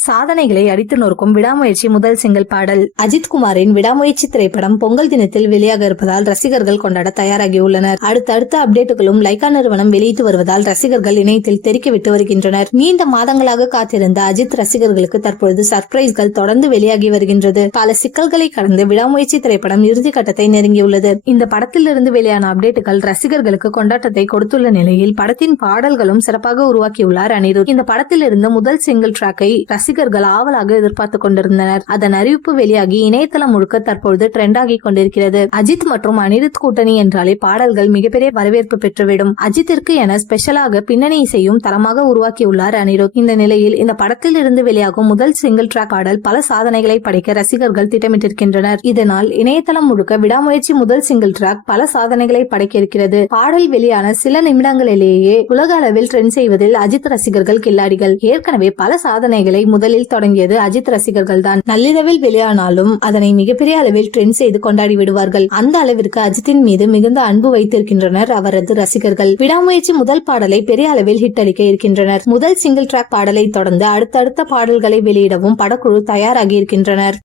சாதனைகளை அடித்து நொறுக்கும் விடாமுயற்சி முதல் சிங்கிள் பாடல். அஜித் குமாரின் விடாமுயற்சி திரைப்படம் பொங்கல் தினத்தில் வெளியாக இருப்பதால் ரசிகர்கள் கொண்டாட தயாராகியுள்ளனர். அடுத்தடுத்த அப்டேட்டுகளும் லைகா நிறுவனம் வெளியிட்டு வருவதால் ரசிகர்கள் இணையத்தில் தெறிக்கவிட்டு வருகின்றனர். நீண்ட மாதங்களாக காத்திருந்த அஜித் ரசிகர்களுக்கு தற்பொழுது சர்ப்ரைஸ்கள் தொடர்ந்து வெளியாகி வருகின்றது. பல சிக்கல்களை கடந்து விடாமுயற்சி திரைப்படம் இறுதி கட்டத்தை நெருங்கியுள்ளது. இந்த படத்திலிருந்து வெளியான அப்டேட்டுகள் ரசிகர்களுக்கு கொண்டாட்டத்தை கொடுத்துள்ள நிலையில் படத்தின் பாடல்களும் சிறப்பாக உருவாக்கியுள்ளார் அனிருத். இந்த படத்திலிருந்து முதல் சிங்கிள் டிராக்கை ரசிகர்கள் ஆவலாக எதிர்பார்த்து கொண்டிருந்தனர். அதன் அறிவிப்பு வெளியாகி இணையதளம் முழுக்க தற்பொழுது ட்ரெண்ட் ஆகி கொண்டிருக்கிறது. அஜித் மற்றும் அனிருத் கூட்டணி என்றாலே பாடல்கள் மிகப்பெரிய வரவேற்பு பெற்றுவிடும். அஜித்திற்கு என ஸ்பெஷலாக பின்னணி இசையும் தரமாக உருவாக்கியுள்ளார் அனிருத். இந்த நிலையில் இந்த படத்தில் இருந்து வெளியாகும் முதல் சிங்கிள் டிராக் பாடல் பல சாதனைகளை படைக்க ரசிகர்கள் திட்டமிட்டிருக்கின்றனர். இதனால் இணையதளம் முழுக்க விடாமுயற்சி முதல் சிங்கிள் டிராக் பல சாதனைகளை படைக்க இருக்கிறது. பாடல் வெளியான சில நிமிடங்களிலேயே உலக அளவில் ட்ரெண்ட் செய்வதில் அஜித் ரசிகர்கள் கில்லாடிகள். ஏற்கனவே பல சாதனைகளை முதலில் தொடங்கியது அஜித் ரசிகர்கள் தான். நள்ளிரவில் வெளியானாலும் அதனை மிகப்பெரிய அளவில் ட்ரெண்ட் செய்து கொண்டாடி விடுவார்கள். அந்த அளவிற்கு அஜித்தின் மீது மிகுந்த அன்பு வைத்திருக்கின்றனர் அவரது ரசிகர்கள். விடாமுயற்சி முதல் பாடலை பெரிய அளவில் ஹிட் அளிக்க இருக்கின்றனர். முதல் சிங்கிள் டிராக் பாடலை தொடர்ந்து அடுத்தடுத்த பாடல்களை வெளியிடவும் படக்குழு தயாராகி இருக்கின்றனர்.